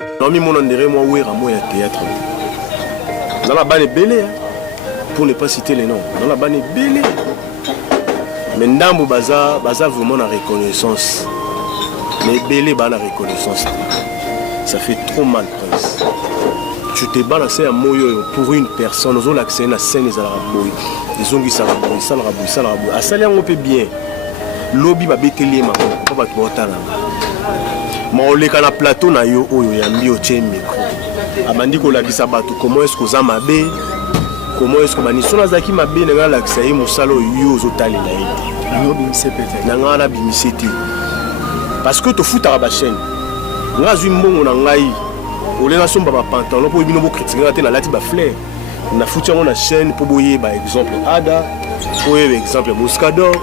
Non, mais mon endroit, moi, où est Ramoy à théâtre. Dans la banne belé, pour ne pas citer les noms. Dans la banne belé. Mais Ndambo Baza vraiment la reconnaissance. Mais belé, la reconnaissance. Ça fait trop mal, prince. Tu t'es balancé à Moyo pour une personne, nous avons l'accès à la scène des Arabes. Ils ont dit ça, ça, ça, à ça, on peut bien. Lobby va bételer, ma papa, tu vas t'en mais on est dans le plateau, na yo ya mbi otie micro. Abandi ko la bisa bato comment est-ce que ça m'a bé? Comment est-ce que bani sona zaki m'a bé na la ksayi musalo yo zotali na ite. Yo bimise peut-être. Na ngana bimise te. Parce que to futa ba chaîne. Nga zui mbongo na ngai. Ole na somba ba pantalon pour bino bo critiquer na lati ba fleur. Na futa na chaîne pour boyer ba exemple Ada, pour exemple Moscador,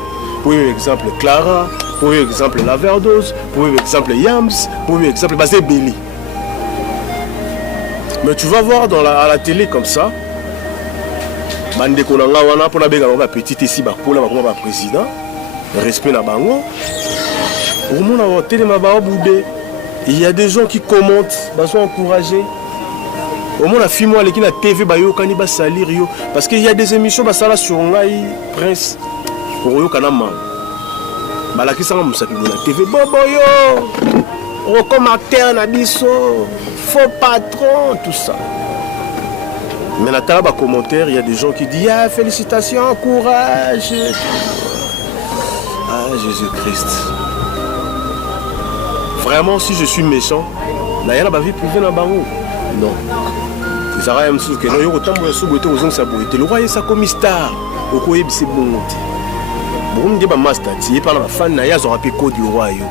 pour exemple Clara. Pour exemple la Verdose, pour exemple Yams, pour exemple Basé Belly. Mais tu vas voir à la télé comme ça, bande konanga wana pour na benga ba petite ici ba kola ba comme président, respect na bango. Au monde na télé ma ba boudé. Il y a des gens qui commentent, ba sont encouragés. Au monde na film moi qui na TV ba yo kani ba salir yo parce qu'il y a des émissions ba sala sur ngai prince pour yo kanama. Balaki sama musaki na TV bobo yo comme acteur na biso faux patron tout ça mais na tala ba commentaire il y a des gens qui disent ah félicitations courage ah Jésus-Christ vraiment si je suis méchant na yana ba vie privée na bango non ça va même sûr que non yo tambo so boité aux ça boité le roi est ça comme star okoyebise bongo bon on dit ba master ti par la fan na ya zo rapé code du roi yo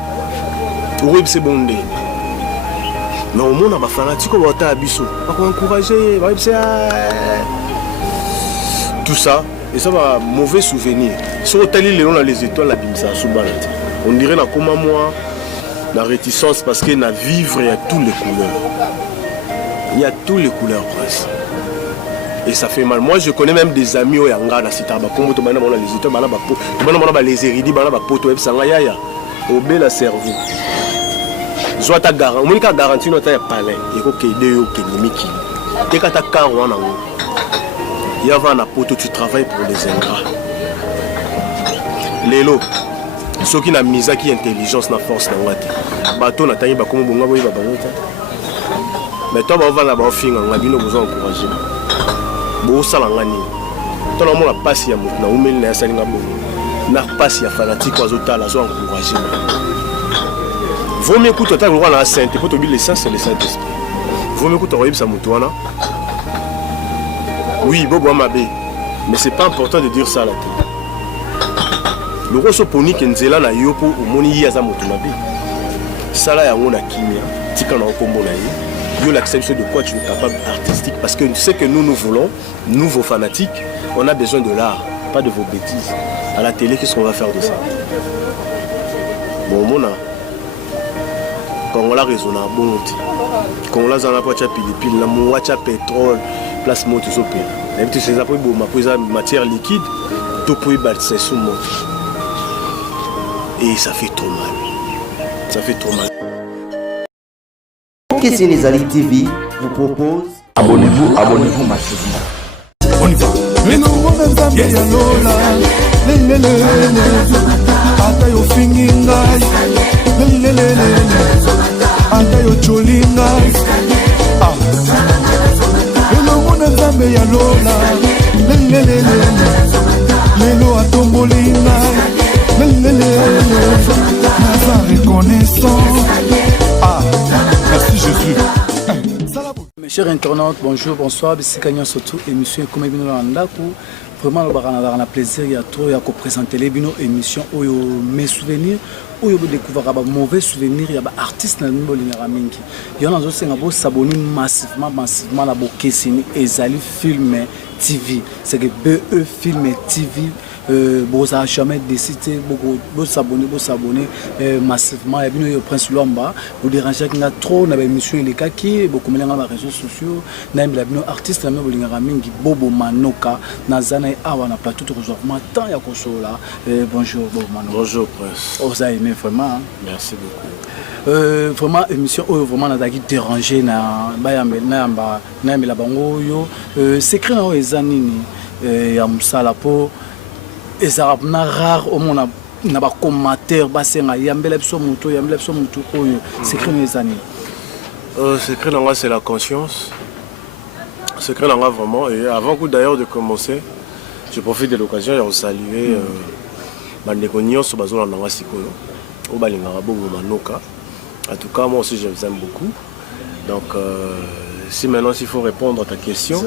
oui c'est bon mais au monde ba fanatique ko bota biso ba ko encourager ba c'est tout ça et ça va mauvais souvenir sur tali léon dans les étoiles la bimisa soubanate on dirait na comme moi la réticence parce que na vivre il y a toutes les couleurs il y a toutes les couleurs presque. Et ça fait mal. Moi, je connais même des amis au Yanga, na Sitaba, comme tu bana les étoiles, bana ba po, tu bana les érudits, bana ba poto, et sanga yaya, au bel la cerveau. Soit ta garantie, on garantie notre palais, et que de yo kenimiki. Et quand ta carou na wo, il y a na poto, tu travailles pour les ingrats. Lelo, ceux qui na misa qui intelligence na force na wate. Bato na tangi ba comme bonga boyi ba banota. Mais toi ba va na ba finga ngabino besoin encourager. Bon salangani to la mona passe ya na umeli na salinga bo na passe ya fanatique azotala zo encourager vaut mieux que tu roi na sainte pour te dire l'essence c'est le Saint-Esprit vaut mieux que tu royeb sa mutuana oui bobo mabe mais c'est pas important de dire ça là le roi soponi kenzela na yopo omoni ya za mutu mabe sala ya ngona kimia tika na kombo na ye yo l'acception de quoi tu es capable artistique parce que c'est que nous voulons nous vos fanatiques on a besoin de l'art pas de vos bêtises à la télé qu'est-ce qu'on va faire de ça bon mona quand on la raisonne bon quand on la zana pas cha pilipili na mo cha pétrole place moto sopela d'habitude c'est après bon ma matière liquide tout pour y battre c'est sous moto et ça fait trop mal Qu'est-ce que les Ali TV vous propose? Abonnez-vous ma chaîne. On y va. Mais non, on a Zambia Lola. Ata yo finginga. Ata yo cholinga. Ah. Mais non, on a Zambia Lola. Lelo atombolinga. Nasa reconnaissant. Ah. Merci Jésus. Mes chers internautes, bonjour, bonsoir. C'est Kagnon Soto, émission comme Bino Landaku. Vraiment, on a plaisir de présenter les Bino émissions où mes souvenirs, où vous découvrez des mauvais souvenirs, il y a des artistes dans le monde. Il y en a d'autres qui s'abonnent massivement à la Bokessini et Zali Film TV. C'est que BE Film TV. vous n'avez jamais décidé de s'abonner massivement. Et bien, le Prince Luamba, vous dérangez trop dans l'émission Les Kaki, beaucoup de réseaux sociaux, dans les artistes, dans les Bobo Manoka, dans les Awa, na plateau de rejoindre tant il y a là. Bonjour Bobo Manoka. Bonjour Prince. Vous avez aimé vraiment. Merci beaucoup. Vraiment émission vraiment n'a qui dérangé na la bango yo secret na ezanini ya musala po ezarab na rare au monde na ba commentaire ba senga yambela biso muto oyo secret na ezanini secret na c'est la conscience. Secret na vraiment et avant que d'ailleurs de commencer je profite de l'occasion de saluer bandeko nyonso bazola na sikoyo o balinga Bobo Manoka. En tout cas, moi aussi, je vous aime beaucoup. Donc, si maintenant, s'il faut répondre à ta question,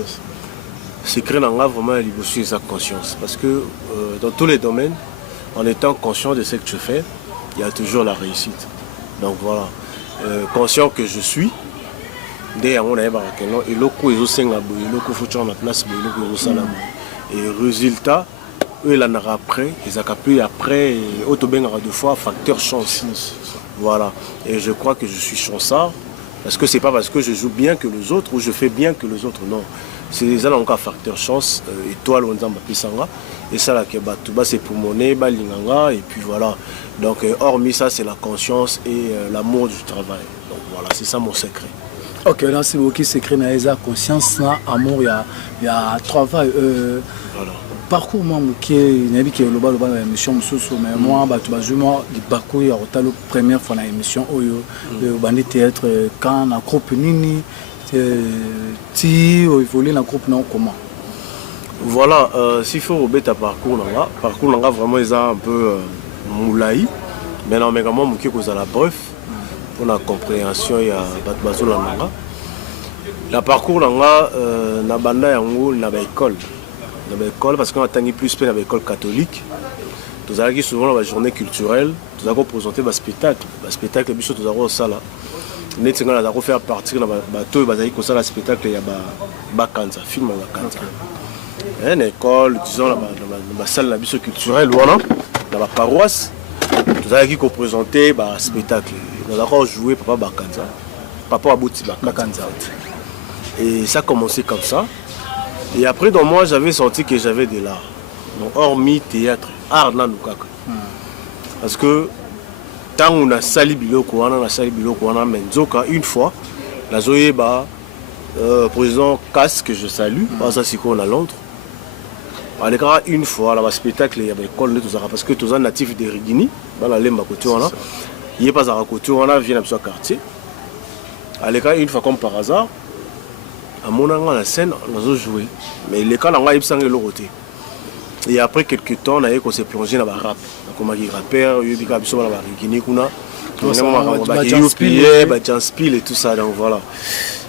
c'est créer vraiment l'évolution de sa conscience. Parce que dans tous les domaines, en étant conscient de ce que tu fais, il y a toujours la réussite. Donc voilà, conscient que je suis, et résultat, il en aura après, ils après, deux fois, facteur chance. Voilà, et je crois que je suis chancard, parce que c'est pas parce que je joue bien que les autres ou je fais bien que les autres, non. C'est ça encore facteur chance, étoile on zamba pisanga, et ça là c'est pour mon nez, balinganga, et puis voilà. Donc hormis ça, c'est la conscience et l'amour du travail. Donc voilà, c'est ça mon secret. Ok, là c'est beaucoup secret, mais la conscience, l'amour, il y a travail. Voilà. Parcours moi qui nabi qui loba émission mususu mais moi batu bazuma di parcours ya rotalo première fois na émission oyo bandi théâtre quand na groupe nini ti évoluer na groupe non comment voilà s'il faut remettre parcours nanga vraiment ils ont un peu moulai mais non mais comment muki ko la bref pour la compréhension ya batu bazula nanga la parcours nanga na banda yango na ba école dans l'école parce qu'on a tangi plus dans l'école catholique. Nous avons souvent la journée culturelle, nous avons présenté des spectacles. Les spectacles, nous avons ça là. Nous avons fait partir dans le bateau, nous avons fait un spectacle, il y a Bakanza, film Bakanza. Une école, disons, dans la salle culturelle, dans la paroisse, nous avons présenté des spectacles. Nous avons joué Papa Bakanza, Papa Abouti Bakanza. Et ça a commencé comme ça. Et après, dans moi, j'avais senti que j'avais de l'art. Donc, hormis théâtre, art nan nukaka. Parce que, tant on a sali biloko, on a sali biloko, on a menzoka, une fois, la zoé, président Casse, que je salue, ça c'est qu'on a Londres. Une fois, là, spectacle, il y avait école de tout ça, parce que tous les natifs de Rigini, dans la lemba côté, il n'y a pas à côté, on a vient dans ce quartier. Une fois, comme par hasard, à mon endroit la scène on a joué mais les cas là il sang le côté et après quelques temps on a qu'on s'est plongé dans la rap comme un rappeur il y a biso la Guinée kuna Janspil et tout ça donc voilà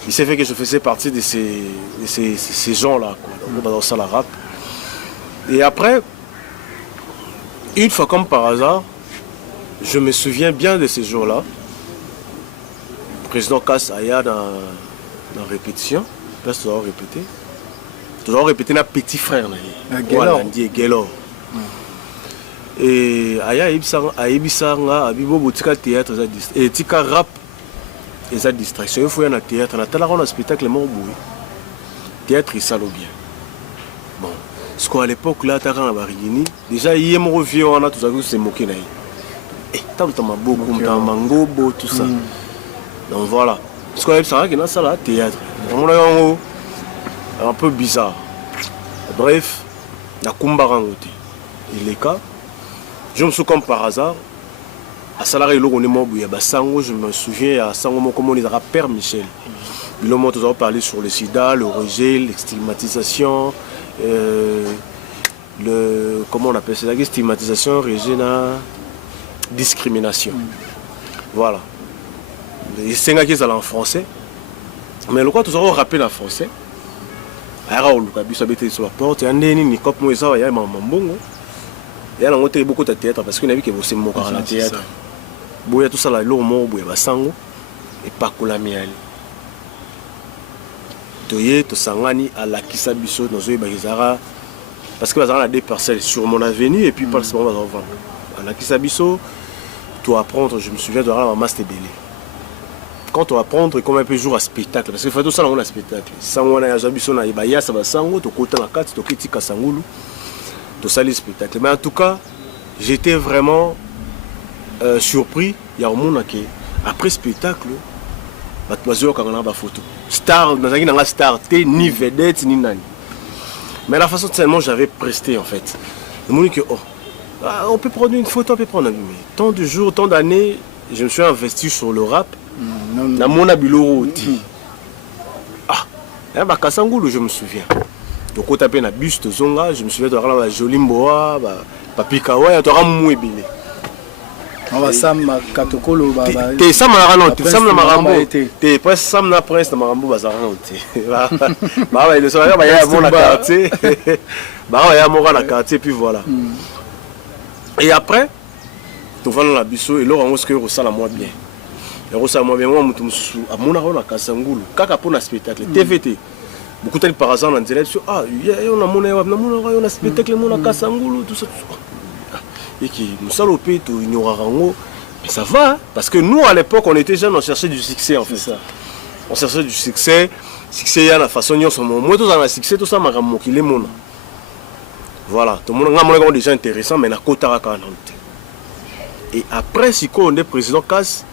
il s'est fait que je faisais partie de ces gens là quoi dans ça la rap et après une fois comme par hasard je me souviens bien de ces jours là président Cass Aya dans répétition. Là, tu dois répéter notre petit frère. Voilà, on dit Gelor. Et Aya Ibisanga, Abibo Boutika théâtre, et Tika rap, et ça distraction. Il faut y aller au théâtre. On a talent un spectacle, mais théâtre, il s'allo bien. Bon, parce qu'à l'époque, là, tu as un barigini. Déjà, il y a mon vieux, on a tout ça, c'est moqué. Et tant que tu as beaucoup, tu as un mango, tout ça. Donc voilà. Parce qu'on a ça qui est dans ça théâtre. On a un peu bizarre. Bref, la Kumbarangote. Et les cas, je me souviens comme par hasard, à Salari Logonémo, il y a Sango, je me souviens à Sango, comment on les a Père Michel. Nous avons parlé sur le sida, le rejet, l'extigmatisation, comment on appelle ça, la stigmatisation, rejet, discrimination. Voilà. C'est un qui est en français. Mais le quoi, tout ça, on rappelle en français. Alors, on a habité sur la porte. Il y a un cop, il y a un mambongo. Il y a beaucoup de théâtre parce qu'on a vu que vous êtes mon caractère théâtre. Il y a tout ça là, l'eau, il y a sango et pas que la miel. Toye, to sangani à la kisa biso, nos yeux, bazara. parce que on a des parcelles sur mon avenue et puis par ce moment on va vendre. À la Kisabiso, tu vas apprendre, je me souviens de la maman c'était belé. Quand on va prendre comme un peu jour à spectacle, parce qu'il faut tout ça on a spectacle. Sans on a Zabiso na ibaya ça va sango, to kota na kati, to kitika sangulu, to sali spectacle. Mais en tout cas, j'étais vraiment surpris. Il y a un monde qui après spectacle, batmazo quand on a ba photo. Star, dans un star, ni vedette ni nani. Mais la façon tellement j'avais presté en fait. Le monde que on peut prendre une photo, on peut prendre. Mais tant de jours, tant d'années, je me suis investi sur le rap. Dans mon abiloro. Ah, Kasangulu, je me souviens. Donc, quand tu as un buste zonga, je me souviens de la Jolimboa, Papi Kawaii, tu as un mouébélé. Sam Katokolo, t'es Sam Marambo, Sam Marambo, t'es presque Sam na prince na Marambo bazaran t'es. Bah ouais, le soir bah il y a mon quartier. Bah ouais, il y a mon dans quartier puis voilà. Et après, tu vas dans la biso et là on se que ça la moi bien. Et ça moi bien moi mutu musu amona na Kasangulu, kaka pour na spectacle TVT. Beaucoup de par hasard on dirait ah on a mon spectacle mon na Kasangulu tout ça. Et qui nous salopé tout ignorango, mais ça va, hein? Parce que nous à l'époque on était jeunes, on cherchait du succès en fait. Ça. On cherchait du succès il y a la façon dont on moi tous on a succès tout ça m'a ramokilé mon. Voilà, tout le monde a déjà intéressant mais na kota ka et après si on est président Kass,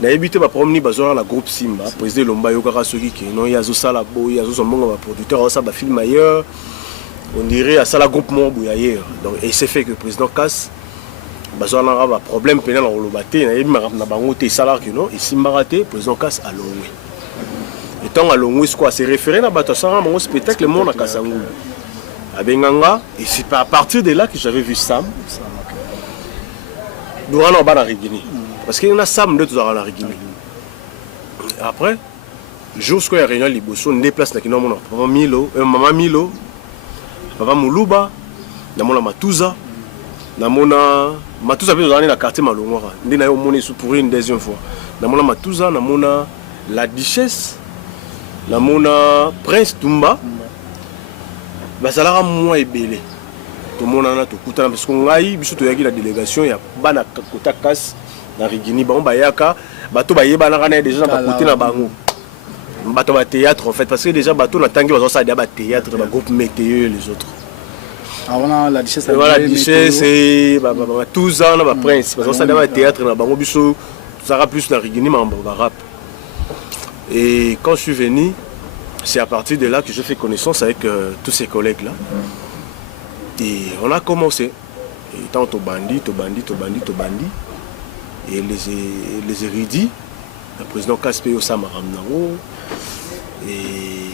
na évité ba promener bazora la groupe Simba, président Lomba Yokara soki qui non ya zo sala boy, ya zo sombonga ba producteur ça ba film ailleurs. On dirait à ça la groupe Mouabou ailleurs. Donc et c'est fait que le président Kass bazar na ba problème pénal en lobaté na yebi na bango té salaire que non et Simbaraté président Kass a longé. Et tant à longé quoi c'est référé na bato ça mon spectacle le monde à Kasangulu. À Benganga et c'est à partir de là que j'avais vu Sam. Durant la bana Rigini. Parce qu'il y en a Sam de tout à la Rigini. Après jusqu'à la réunion Liboso on déplace na kino mon maman Milo Papa Muluba, namona Matuza, namona Matuza peut dans le quartier Malongora. Ndé na yo moni pour une deuxième fois. Namona Matuza, namona la Duchesse, namona Prince Tumba. Bah ça l'a moi ebélé. Tout le monde en a tout kutana parce qu'on a eu biso to yaki la délégation ya bana kota Kass na Rigini ba bayaka bato ba yeba na kana déjà ba côté na bango. Bateau à théâtre en fait parce que déjà bateau na tangi bazon ça dia ba théâtre ba groupe météo les autres. Avant la Duchesse voilà Duchesse et ba tous ans ba prince bazon ça dia ba théâtre na bango biso ça sera plus na Rigini ma rap. Et quand je suis venu, c'est à partir de là que je fais connaissance avec tous ces collègues là. Et on a commencé. Et tant au bandit et les érudits. Le président Kaspé Osama Ramnango et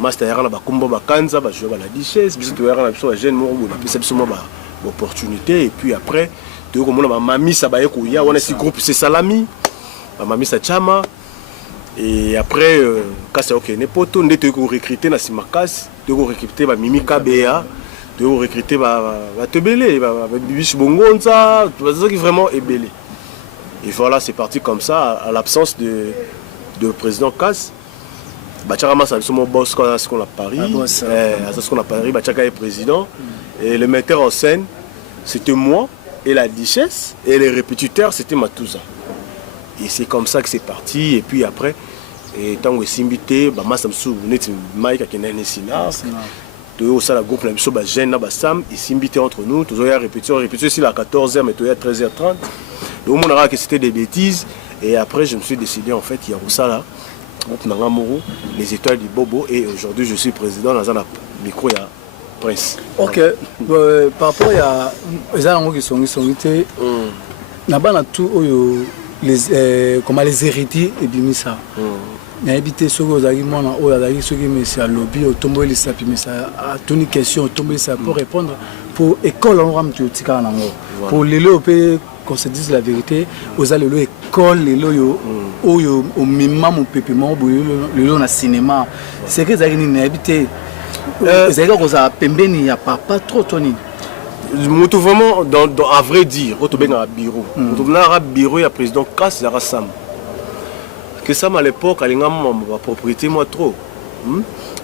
Master Yara Bakumba Bakanza, jouer à la Duchesse, bisous à la jeune Morou, on a pu l'opportunité. Et puis après, tu vois ma mamie Sabayekouya, on a ce groupe, c'est Salami, ma mamie Sachama. Et après, Kassa Ok Nepoto, on a recruté na Simakas, tu as recruté Mimi Kabea, tu as recruté Tebele, Bibish Bongonza, tu vois, c'est vraiment ébélé. Et voilà, c'est parti comme ça, à l'absence de président Kass. Bachakama, c'est mon boss quand on a Paris. C'est ce qu'on a Paris, Bachaka est président. Et le metteur en scène, c'était moi et la Duchesse. Et les répétiteurs, c'était Matuza. Et c'est comme ça que c'est parti. Et puis après, tant que c'est invité, Massamsou, Mike, qui est Sina. Au sein du groupe, nous avons jeune Sam, ils s'invitent entre nous. Nous avons répété ici à 14h, mais à 13h30. Donc, on a que c'était des bêtises. Et après, je me suis décidé, en fait, il y a ça là, les étoiles du Bobo. Et aujourd'hui, je suis président dans un micro, il y a Prince. Ok. Par rapport à les gens qui sont invités, les héritiers et Bimisa. Na habité sur aux arguments na ola dagi ceux qui me c'est lobby au tomber les sapi mais ça a tenu question tomber ça pour répondre pour école on ram tu tika na ngo pour les loper qu'on se dise la vérité aux allez école les loyo oyo au mimma mon pépé mon le lo na cinéma c'est que zagi ni habité zagi ko ça pembeni ya papa trop toni mutu vraiment à vrai dire au to benga bureau to na bureau ya président Kass ya Sam que ça à l'époque à ma propriété moi trop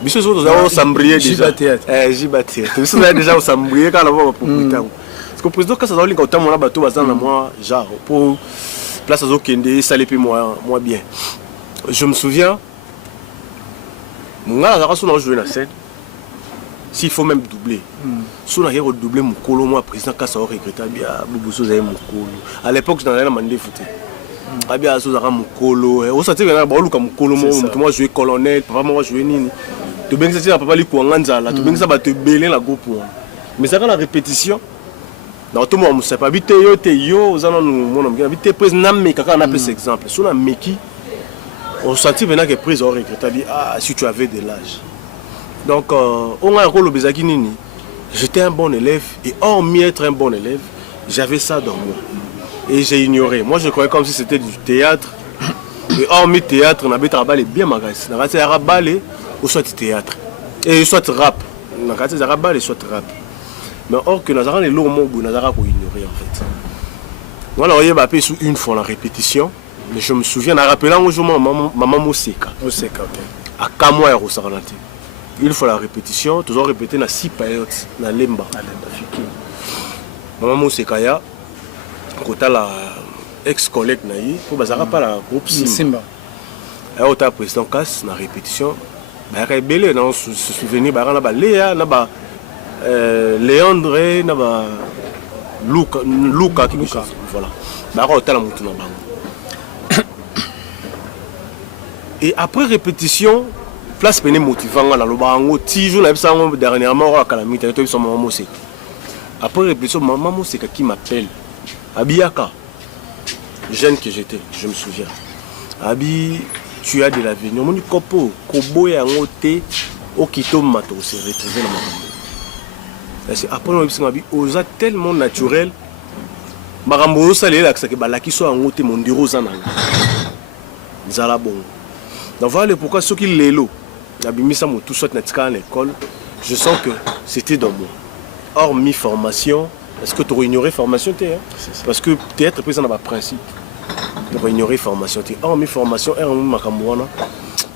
Biso so au sambrier déjà. Jiba théâtre. Biso déjà au sambrier quand on va pour putain. Parce que président quand ça doit quand on a bateau bazan na moi genre pour place au kende ça les moi bien. Je me souviens nga la on a joué la scène. S'il faut même doubler. Si on a redoubler mon colo moi président quand ça aurait regretté bien Boubousso zay mon colo. À l'époque je n'allais pas mandé foutre. Abia Sozara Mukolo, on sentait que Baoluka Mukolo, moi jouer colonel, papa moi jouer nini. Tu bien que ça papa li Kouanganzala, tu bien que ça va te belé la groupe. Mais ça quand la répétition. Dans tout le monde, c'est pas vite yo, aux anon mon homme, vite prise namé kaka on appelle cet exemple. Sur la meki, on sentit maintenant que prise au regret, dit ah si tu avais de l'âge. Donc on a un rôle au Bezaki nini. J'étais un bon élève et hormis être un bon élève, j'avais ça dans moi. Et j'ai ignoré. Moi, je croyais comme si c'était du théâtre. Et hormis théâtre, on avait travaillé bien magasin. On a travaillé ou soit théâtre. Et soit rap. On a travaillé soit rap. Mais or que nous avons les lots au monde, nous avons ignoré en fait. Moi, on a appelé sous une fois la répétition. Mais je me souviens, en rappelant un jour, maman Moseka. Moseka, ok. À Kamoa et Rosaranate. Une fois la répétition, toujours répété dans 6 périodes. Dans Lemba. Maman Moseka, quand la ex-collègue naïe pour bazara pas la groupe Simba. Alors tu as président casse na répétition. Bah il belé dans se souvenir bah na ba Léa na ba Léandre na ba Luca qui voilà. Bah on la mutu na bango. Et après répétition place peine motivant na lo bango ti jour na bisa dernièrement à calamité to biso maman Moseka. Après répétition maman Moseka qui m'appelle Abiaka, jeune que j'étais, je me souviens. Abi, tu as de l'avenir. Mon copo, kobo et angoté, au kito mato, se retrouver dans ma maman. Après, on a vu Abi, osa tellement naturel. Marambo, ça l'est là, que la qui soit angoté, mon diro zananga. Zala bon. Donc voilà pourquoi ceux qui l'élo, Abi mis ça mon tout soit natika à l'école, je sens que c'était dans moi. Hormis formation. Est-ce que tu aurais ignoré formation parce que théâtre présent dans le principe. Tu aurais ignoré formation. Or, mes formations,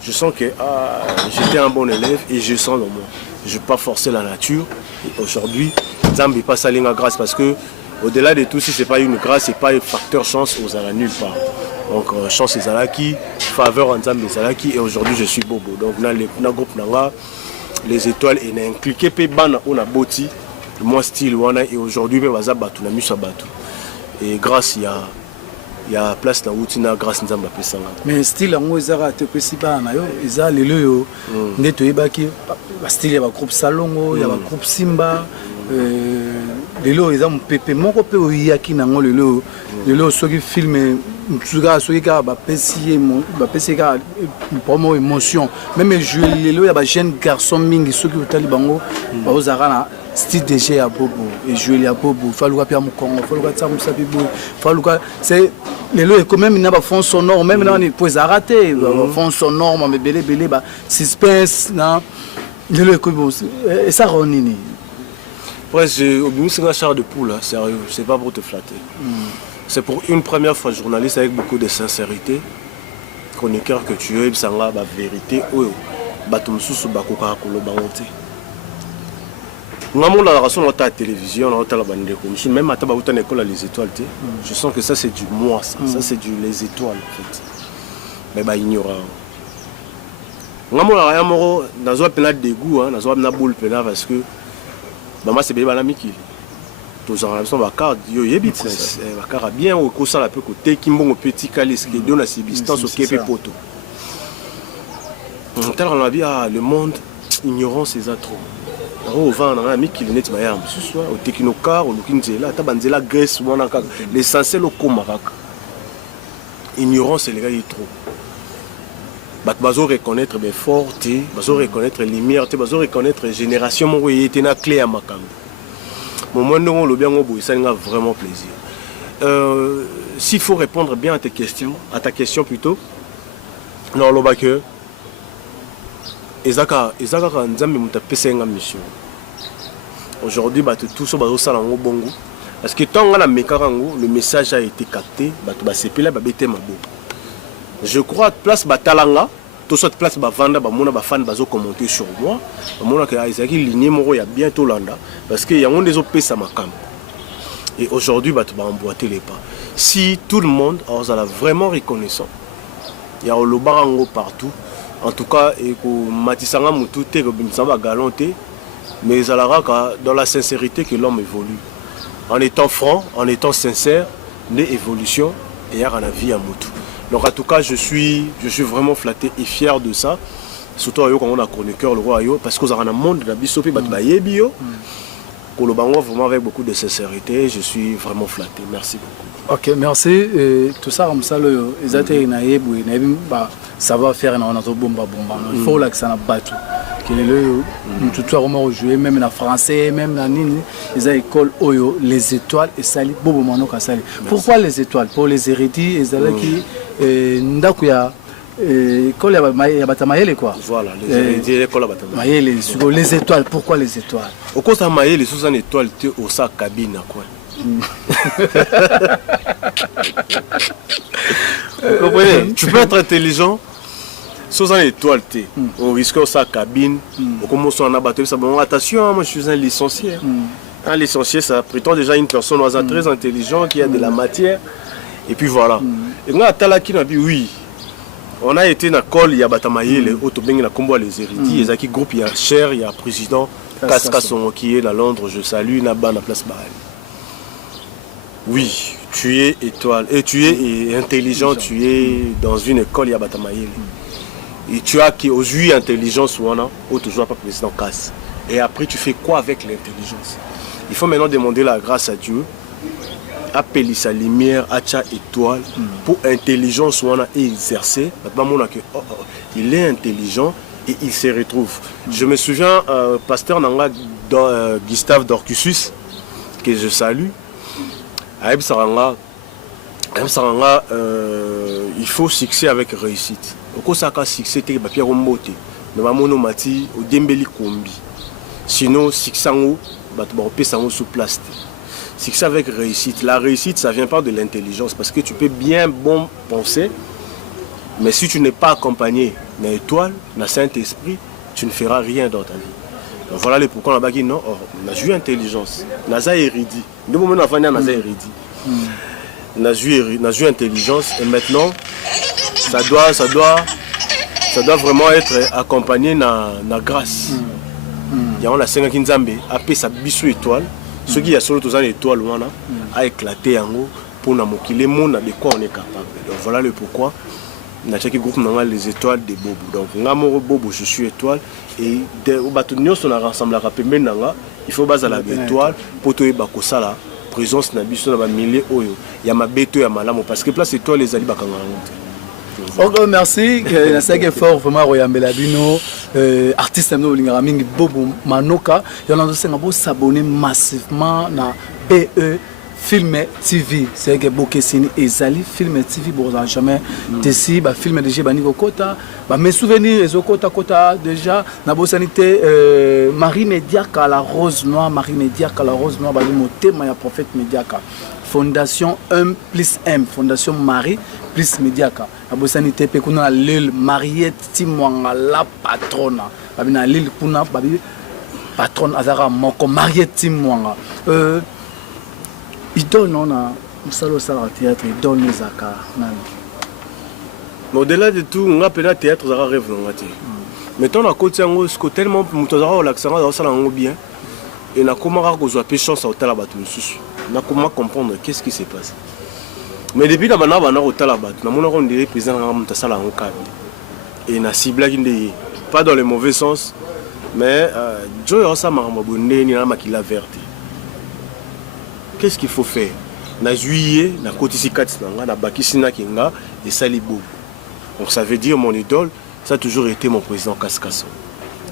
je sens que j'étais un bon élève et je sens dans moi. Je ne vais pas forcer la nature. Et aujourd'hui, Zambi pas salir la grâce parce que au-delà de tout, si ce n'est pas une grâce, ce n'est pas un facteur chance aux ala nulle part. Donc, chance les alaki, faveur en Zambi les alaki et aujourd'hui je suis bobo. Donc, dans le groupe, les étoiles, et n'a impliqué Pébana ou na Boti. Moi style wana et aujourd'hui on a battu la mise à battu et grâce il y a place dans outina grâce nzamba pesanga mais style ngo ezaka te pesiba na yo eza lelo yo ndeto ebaki ba style ya ba groupe Salongo ya ba groupe Simba lelo eza mpepe moko pe oyaki nango lelo soki film mtsuka soki ka ba pesi ka promo émotion même jouer lelo ya ba jeune garçon mingi soki utali bango ba ozaka na style déjà à bobo et jouer à bobo faluka pia mukongo faluka tsamu sabibo faluka c'est les lois quand même il n'a pas fond sonore même là on peut arrêter fond sonore mais belé ba suspense na les lois comme et ça ronini ouais j'ai obligé c'est un char de poule sérieux c'est pas pour te flatter c'est pour une première fois journaliste avec beaucoup de sincérité chroniqueur que tu es ça la vérité oyo batum susu bakoka koloba onté. Nous la raison à la télévision, même à Tabaoutan école les étoiles, je sens que ça c'est du moi, ça c'est du les étoiles en fait. Mais bah ignorant. Nous la ramoro dans un pénal dégoût, dans un boule pénal parce que maman c'est bien la miki. Tous en relation bakar, yo yebit, bakar bien au cours ça la peu côté kimbon au petit calice qui donne la subsistance au képe poto. On a dit le monde ignorant ses atouts. On va en ami qui venait de Mayam, ce soir au Tekinocar, au Lukinzela, Tabanzela, Grèce, l'essentiel au Komarak. Ignorance, c'est les gars, il trop. Bazo reconnaître mes fortes, bazo reconnaître les lumières, bazo reconnaître les générations, mon il était une clé à ma cam. Mon moment où le bien au bout, ça a vraiment plaisir. S'il faut répondre bien à tes questions, à ta question plutôt, non, le bac. Ezaka nzambe mutapesenga mission. Aujourd'hui tout ça bazo sala ngo bongo parce que tant la mekarango le message a été capté batu ba sepela ba bete mabo. Je crois place batalanga tout soit place bavanda bamona bafan bazo commenter sur moi bamona que Isaac ligne moko ya bientôt landa parce que yango ndezo pesa makambo. Et aujourd'hui bah tu vas emboîter les pas. Si tout le monde a vraiment reconnaissant, il y a le barango partout. En tout cas, et que matisanga mutu te que binsamba galanté, mais dans la sincérité que l'homme évolue. En étant franc, en étant sincère, l'évolution et il y a la vie à mutu. Donc en tout cas, je suis vraiment flatté et fier de ça. Surtout quand on a chroniqueur le roi parce que vous avez un monde de la bisopi bio. Vraiment avec beaucoup de sincérité, je suis vraiment flatté. Merci beaucoup. Ok, merci. Tout ça comme ça, ça va faire un bomba. Il faut que ça n'a pas tout. Tout vraiment jouer, même en français, même en nini, ils ont école Oyo, les étoiles et Sali, Bobo Mano Kasali. Pourquoi les étoiles? Pour les érudits, ils ont qui Ndakuya. École ya Batamayele quoi. Voilà, les érudits, l'école Batamayele. Les étoiles, pourquoi les étoiles? Au cours de Mayele, sous une étoile, tu es au sac cabine quoi. Vous comprenez? Tu peux être intelligent sous une étoile, au risque de sa cabine, au commence à abattre ça. Bon, attention, moi je suis un licencié. Un licencié, ça prétend déjà une personne très intelligente qui a de la matière. Et puis voilà. Et moi, Talaki m'a dit oui. On a été dans l'école, il y a Batamayele, il y a combo les héritiers, il y a qui groupe, il y a Cher, il y a président Kaskasson qui est à Londres, je salue, Naba, la place Bahal. Oui, tu es étoile, et tu es intelligent, tu es dans une école, il y a Batamayele. Et tu as qui aujourd'hui intelligence ou on a, ou toujours pas président Kass. Et après, tu fais quoi avec l'intelligence? Il faut maintenant demander la grâce à Dieu. Appeler sa lumière, Acha étoile, pour intelligence ou on a exercé. Il est intelligent et il se retrouve. Je me souviens, pasteur Nanga Gustave Dorcussus, que je salue, à Ebsaranga, il faut succès avec réussite. Au cas où succès, c'est papier remonte. Mais maman mati au dembeli kombi. Sinon, succès en haut, sous place. Succès avec réussite. La réussite, ça ne vient pas de l'intelligence parce que tu peux bien bon penser, mais si tu n'es pas accompagné d'une étoile, d'un Saint-Esprit, tu ne feras rien dans ta vie. Donc voilà le pourquoi on a dit non, on a joué intelligence, on a joué érudit. Nous, on a joué érudit. On a joué intelligence et maintenant, ça doit vraiment être accompagné de la grâce. Il y a la Seigneur qui nous a appelé sa bissou étoile. Ceux qui sont tous les étoiles a éclaté en haut pour nous montrer le monde de quoi on est capable. Donc voilà le pourquoi. Dans chaque groupe, on a les étoiles des Bobo. Donc, Bobo, je suis étoile. Et on a rassemblé il faut baser la étoile pour te dire que la présence n'a pas milliers. Il y a ma bête et ma lame parce que place étoile les alibas. Ok, merci. C'est fort vraiment Royambela Bino, artiste Bobo Manoka. Il y a qui s'abonner massivement à BE Film TV. C'est que Bokessini et Zali Film TV pour jamais ici bah film déjà bani kota bah mes souvenirs les kota déjà na bosanité Marie Mediaka la rose noire Marie Mediaka la rose noire bah le thème ya prophète Mediaka Fondation 1+M Fondation Marie plus Mediaka la bosanité pe kuna l'île Mariette Timwanga la patronne bah na l'île kuna bah patronne azara moko Mariette Timwanga idole non a musalo sala théâtre idole nezaka nani. Au-delà de tout, on a appelé théâtre zara rêve ngati. Mettons na côté ngo ce tellement mutazara relaxanga za sala ngo bien et na komara ko zo chance au tala batu susu. Na comment comprendre qu'est-ce qui se passe. Mais depuis la bana bana au tala batu na mona ko ndire président nga mutasala ngo cadre. Et na cible qui pas dans le mauvais sens mais Joe ça m'a bonne ni na makila verte. Qu'est-ce qu'il faut faire? Na juillet, na kotisi katinanga, na bakisina kinga et salibo. Donc ça veut dire mon idole, ça a toujours été mon président Kaskasson.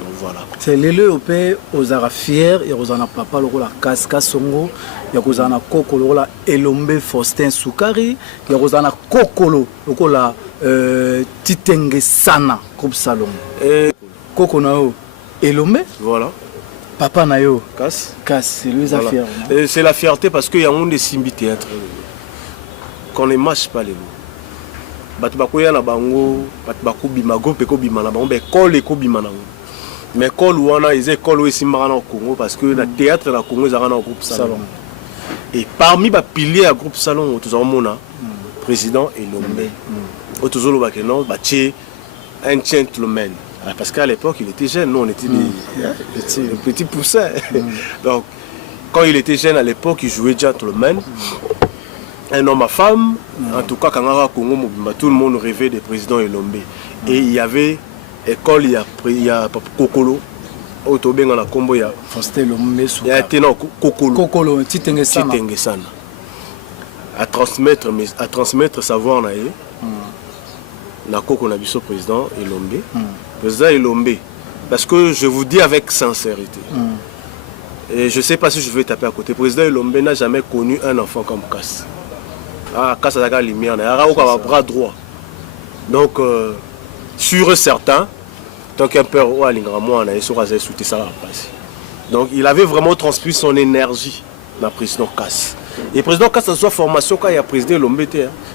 Donc voilà. C'est l'élu au pays aux ara fier et aux ana papa le rôle Kaskassongo, ya aux ana kokolo rôle Elombe Faustin Soukari, ya aux ana kokolo le rôle Titenge Sana groupe Salon. Kokonao Elombe. Voilà. Papa Nayo, Casse, c'est lui voilà. Fier. C'est la fierté parce qu'il y a un monde de Simbi théâtre. Qu'on ne mâche pas les mots. bato bakoya na bango bato bakobima groupe ekobima na bango baekole ekobima nango mais école wana eza école oyo esimbaka na Congo parce que na théâtre na Congo ezalaka na groupe salon et parmi bapilier ya groupe salon tozomona président Elombe oyo tozolobaka non batie un gentleman parce qu'à l'époque il était jeune, nous on était des petits poussins donc quand il était jeune à l'époque il jouait gentleman un homme à femme en tout cas quand on a Congo Mobimba tout le monde rêvait des présidents Elombe et il y avait école il y a Kokolo autobenga na kombo ya Faustin Elombe sous il y a tena Kokolo Titengesana à transmettre savoir na ye na koko na biso président Elombe président Elombe parce que je vous dis avec sincérité et je sais pas si je vais taper à côté président Elombe n'a jamais connu un enfant comme Kass. Kass a la lumière na a bras droit donc sûr et certain tant qu'un père ou alingra moi na eso raza souté ça passe donc il avait vraiment transmis son énergie na président Kass. Et président Kass a sa formation quand il y a président Elombe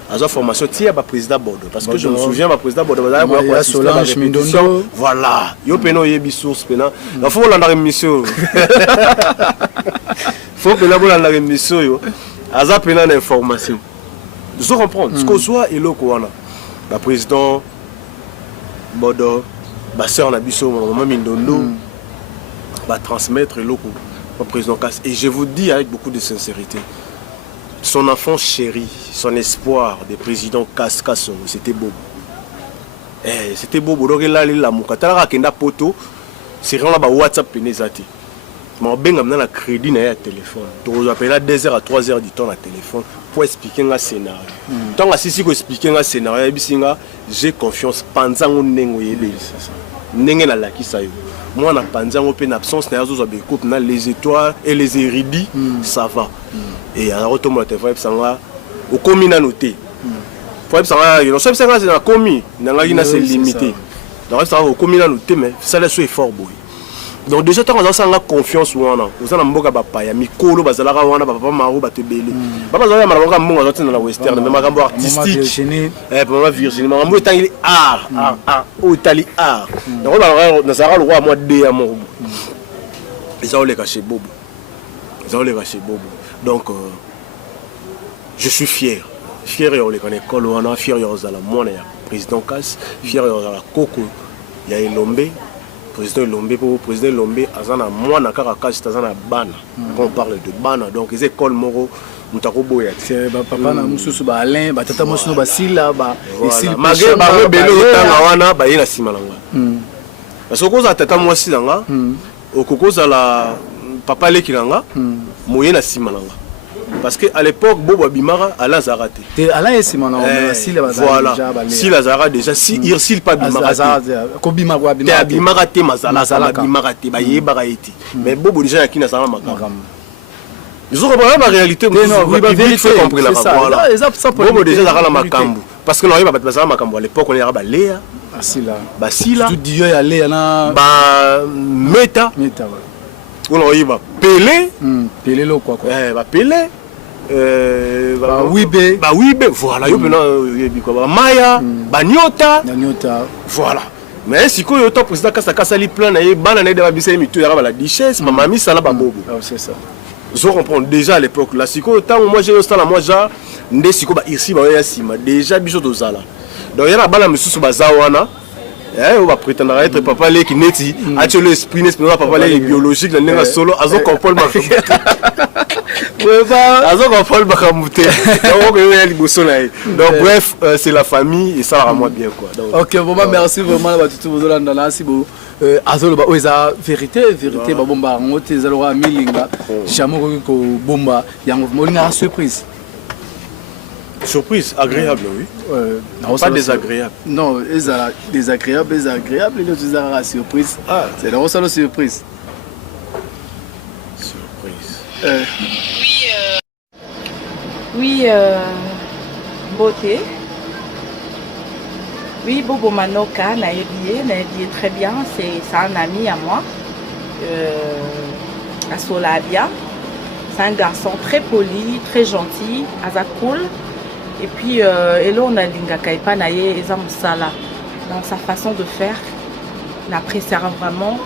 a sa formation tia ba président Bordeaux parce que je me souviens ba président Bordeaux ba Solange Mindondo voilà yo peno yebi source pena il faut la émission faut que la émission yo aza pena na information je comprends ce que soit eloko wana ba président Bordeaux ba sœur na biso maman Mindondo va transmettre eloko au président Kass et je vous dis avec beaucoup de sincérité son enfant chéri, son espoir de président Kass Kassongo, c'était Bobo. C'était Bobo. Donc là, il a mon catalogue qui est poto. C'est vraiment la WhatsApp pénézati. Je vais vous un crédit dans le téléphone. Je appelle à 2h à 3h du temps le téléphone pour expliquer un scénario. Tant que si je expliquer un scénario, j'ai confiance. Pendant que je na laki sayo. Moi na panza open absence na yazo be coupe na les étoiles et les érudits ça va et alors retourne la téléphone sanga au commis na noté faut sanga yo so sanga c'est na commis na ngaki c'est limité donc ça au commis na noté mais ça laisse effort boy donc déjà tant on a confiance wana oza na mboka bapa ya mikolo bazalaka wana papa maro batebele papa zala malanga mbongo zote na western même makambo artistique papa Virginie makambo etangi art o itali art donc na sara le roi moi de ya mo ils ont les cachés bobo donc je suis fier yo les connaît école wana fier yo za la mona ya président Kass fier yo za la koko ya Elombe président Elombe pour président Elombe azana mwana kaka Kass azana bana quand on parle de bana donc les écoles moro mutako boya c'est papa na mususu ba Alain ba tata mosuno ba sila ba isil magé ba rebelo tanga wana ba yina simalanga parce que koza tata mwasi langa okokoza la papa lekilanga moyena simalanga parce que à l'époque Bobo Bimara Alain Zarate Alain est Simon voilà si la Zara déjà si Irsil pas Bimara ko Bimara Bimara te mazala Bimara te ba yebara eti mais Bobo déjà yakina sama makam ils ont compris la réalité non oui ba vérité compris la voilà Bobo déjà la makambu parce que non il va pas makambu à l'époque on era ba Léa Basila tout Dieu ya Léa na ba Meta on a eu Pelé lo quoi Pelé Wibe voilà yo pena quoi Maya Nyota voilà mais si ko yo to président Kasa li plan na ye bana na de ba bisa mitu ya la duchesse mamami sala ba bobo c'est ça je comprends déjà à l'époque là si ko tant moi j'ai ça moi ja ndé si ko ba ici ba ya sima déjà biso dozala donc ya na bana misusu bazawana on va prétendre être papa lé qui neti a tu l'esprit n'est pas papa lé biologique la nenga solo azo comprendre ma azo comprendre ma kamute donc bref c'est la famille et ça va moi bien quoi donc OK vraiment merci vraiment ba tout vous là là si bon azo ba oza vérité ba bomba ngote zalora milinga jamais ko bomba yango molinga surprise agréable, oui. Pas désagréable. Non, désagréable, il y a une surprise. C'est dans ça la surprise. Oui, beauté. Oui, Bobo Manoka, Naïbié très bien, c'est un ami à moi. À Solabia. C'est un garçon très poli, très gentil, Aza cool. Et puis, Elo on a lingaka epanaye eza musala. Dans sa façon de faire, n'apprécie vraiment.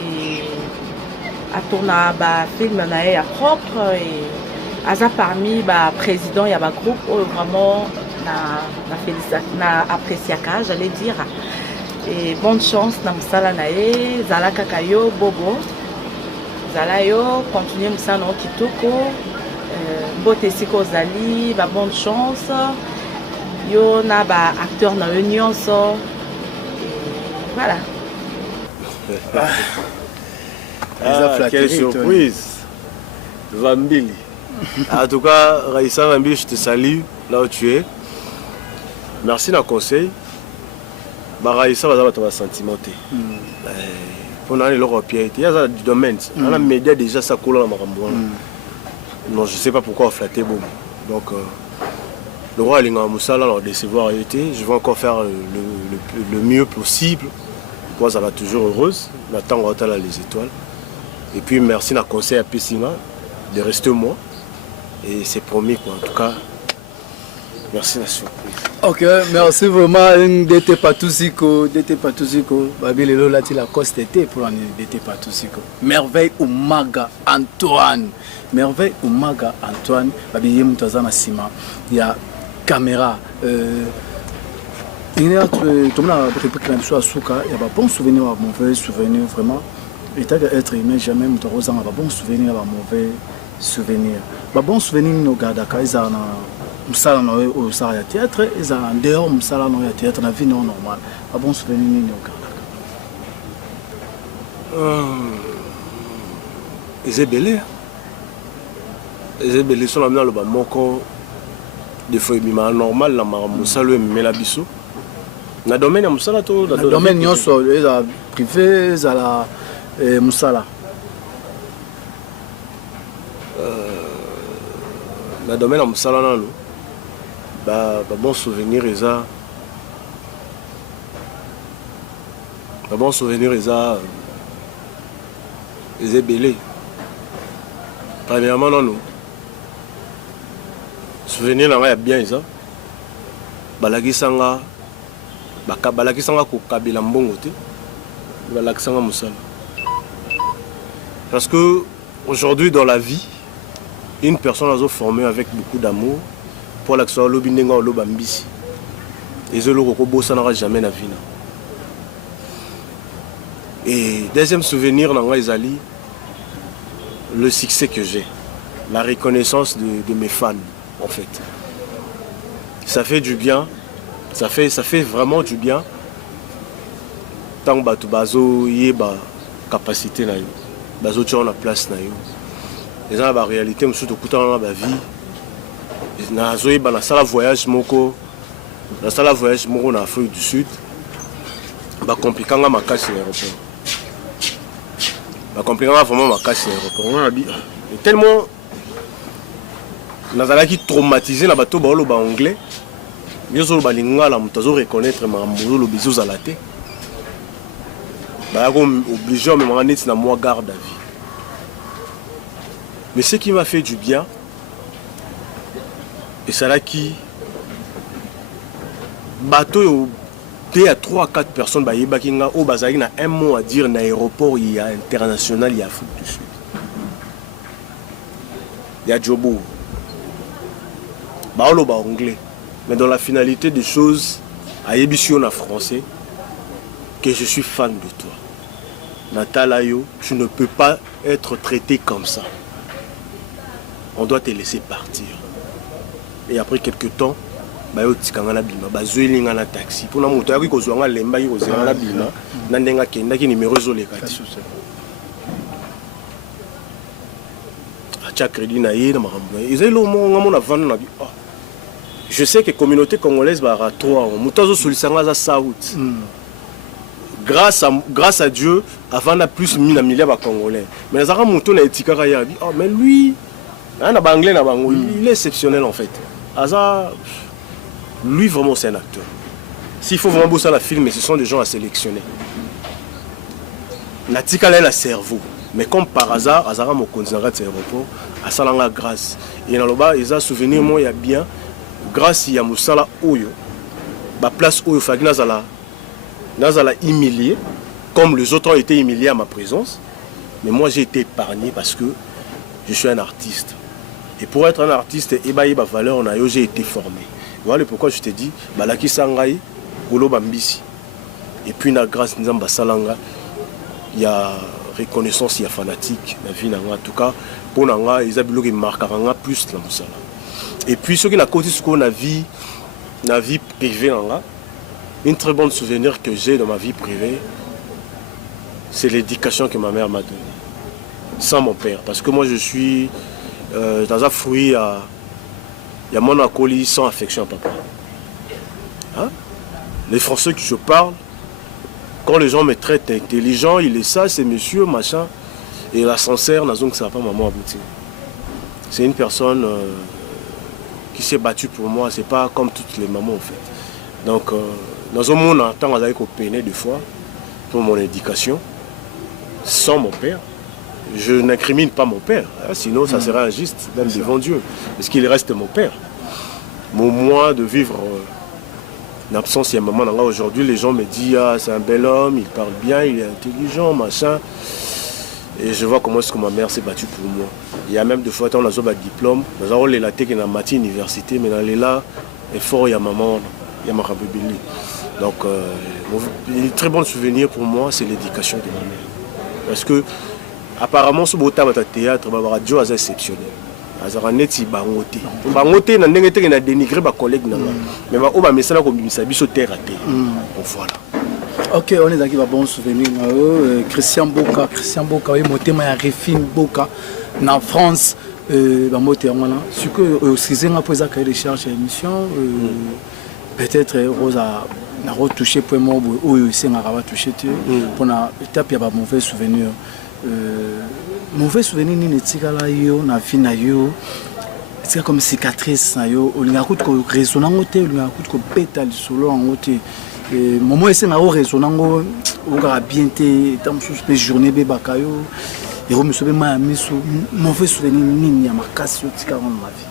Et à tourner un film à propre. Et Aza parmi les présidents, il y a un groupe où vraiment na apprécié, j'allais dire. Et bonne chance dans Msala Nae, Zala Kakayo, Bobo. Zala yo, continuez Msala no Kitoko. Bote Siko Zali, bonne chance. Yo na acteur na union so. Voilà. Quelle surprise. Vambili. En tout cas, Raïssa Vambili, je te salue là où tu es. Merci d'un conseil. Raïssa va avoir sentimenté. Pour aller leur pied, il y a du domaine. On a média déjà ça coule dans ma ramboine. Non, je ne sais pas pourquoi on flattait bon. Donc, le roi Alinga Moussala leur décevoir a été. Je vais encore faire le mieux possible. Moi, ça va toujours heureuse. Nathan Rotala les étoiles. Et puis, merci d'un conseil à Pessima de rester moi. Et c'est promis, quoi. En tout cas, merci la surprise. Ok, merci vraiment. N'était pas tout sico. Babi Lelo là, tu la coste était pour n'était pas tout sico. Merveille ou Maga Antoine. Merveille ou Maga Antoine. Babi Yemutazana Sima. Il y a caméra. Il y a tout le monde a répliqué la chose à Souka. Il y a un bon souvenir, un mauvais souvenir vraiment. Il y a être humain jamais Moutarosa, un bon souvenir, un mauvais souvenir. Un bon souvenir, nous gardons quand ils ont musala au Saria théâtre, ils ont en dehors musala no théâtre na vie non normal. Un bon souvenir, nous gardons. Ezebele. Ezebele sont amenés le bas moko des fois normal la musala mais la biso. Na domaine ya musala to na domaine nyonso eza privé eza la musala na domaine ya musala nano bon souvenir eza bon souvenir eza belé premièrement nano souvenir na ya bien eza balakisanga balakisanga kokabela mbongo te balakisanga musala parce que aujourd'hui dans la vie une personne a formé avec beaucoup d'amour pour l'action lobi ndenga loba mbisi ezolo ko bosana jamais na vie. Et deuxième souvenir dans ezali le succès que j'ai, la reconnaissance de mes fans en fait. Ça fait du bien. Ça fait vraiment du bien. Tant que tu bazo yeba capacité na yo, bazo tu na place na yo. Les gens la réalité me surtout dans la vie. Na zo yeba na sala voyage moko, na sala voyage moko na Afrique du Sud. Ba compliquanga makasi na aéroport. Ba compliquanga vraiment makasi na aéroport. On a dit tellement nazala ki traumatisé na bato ba oloba anglais. Bien sûr, balingala mutazo reconnaître mambo lo bizo zalaté. Ba comme obligé me maneti na moi garde à vie. Mais ce qui m'a fait du bien et ça là qui bateau deux à 3 à 4 personnes ba yebakinga au bazali na un mot à dire na aéroport il y a international il y a Afrique du Sud. Il y a Jobo. Ba olo ba anglais. Mais dans la finalité des choses, à Yébission en français, que je suis fan de toi. Natalayo, tu ne peux pas être traité comme ça. On doit te laisser partir. Et après quelques temps, bayo tikanga bima, bazoelinga na taxi. Pour na moto yaki kozwanga lemba yi kozanga bima, na ndenga kenda ki numéro zoleka ti. Acha crédit na ye na makambo. Ezelo mo ngamo na vanda na bi. Je sais que la communauté congolaise va avoir 3 ans. Grâce à Dieu, avant on a plus de 1 milliard de Congolais. Mais les Arabes ont dit, oh, mais lui, il est exceptionnel en fait. Lui vraiment c'est un acteur. S'il faut vraiment bosser la film, ce sont des gens à sélectionner. Natika a un cerveau. Mais comme par hasard, Azara m'a continué à l'aéroport, à Salanga grâce. Et dans le bas, ils ont souvenir, moi, il y a bien. grâce ya musala oyo ba place oyo faki nazala humilié comme les autres ont été humiliés à ma présence, mais moi j'ai été épargné parce que je suis un artiste. Et pour être un artiste, valeur j'ai été formé. Voilà pourquoi je te dis balaki sangai golo bambisi. Et puis na grâce nzamba salanga, il y a reconnaissance, il y a fanatique la vie en tout cas pour nanga ils abilo qui marquera plus la musala. Et puis ce qui n'a côté ce qu'on a vie privée nanga, une très bonne souvenir que j'ai dans ma vie privée, c'est l'éducation que ma mère m'a donnée sans mon père, parce que moi je suis dans un fruit, il y a mon acolyte sans affection papa. Hein? Les Français que je parle, quand les gens me traitent intelligent, il est ça, c'est monsieur, machin, et la sincère, n'a donc ça pas maman abouti. C'est une personne qui s'est battue pour moi, c'est pas comme toutes les mamans en fait. Donc, dans un monde, on entend avec au peine des fois pour mon éducation, sans mon père. Je n'incrimine pas mon père, hein, sinon ça serait injuste, même devant Dieu, parce qu'il reste mon père. Mon moi de vivre en absence, il y a un moment aujourd'hui, les gens me disent ah, c'est un bel homme, il parle bien, il est intelligent, machin. Et je vois comment est-ce que ma mère s'est battue pour moi. Il y a même des fois, on a un diplôme, nous avons les latés qui sont dans la université, mais dans les là, effort, il y a maman, il y a ma rabébélie. Donc, un très bon souvenir pour moi, c'est l'éducation de ma mère. Parce que, apparemment, ce beau théâtre, la radio est exceptionnel. azara neti bangote bangote na ndenge te na dénigrer ba collègue na mais ba oba mesala ko bimisa biso terre à terre. Voilà. Ok, on est dans un bon souvenir. Christian Boka, oui, motema ya Refine Boka, en France, motema là. Ce que aussi c'est un peu ça créé des charges émission. Peut-être Rosa n'a retouché pour moi ou c'est un rabat touché pour na étape il y a pas mauvais souvenir. Mauvais souvenir ni netika la yo na vie na yo. C'est comme cicatrice na yo. On a coûte ko résonnant côté, on a coûte ko pétale solo en côté. Moment essaie na résonnant on a bien été dans une journée bébaka yo. Et on me souviens ma miso mauvais souvenir ni ya makasi yo tika dans ma vie.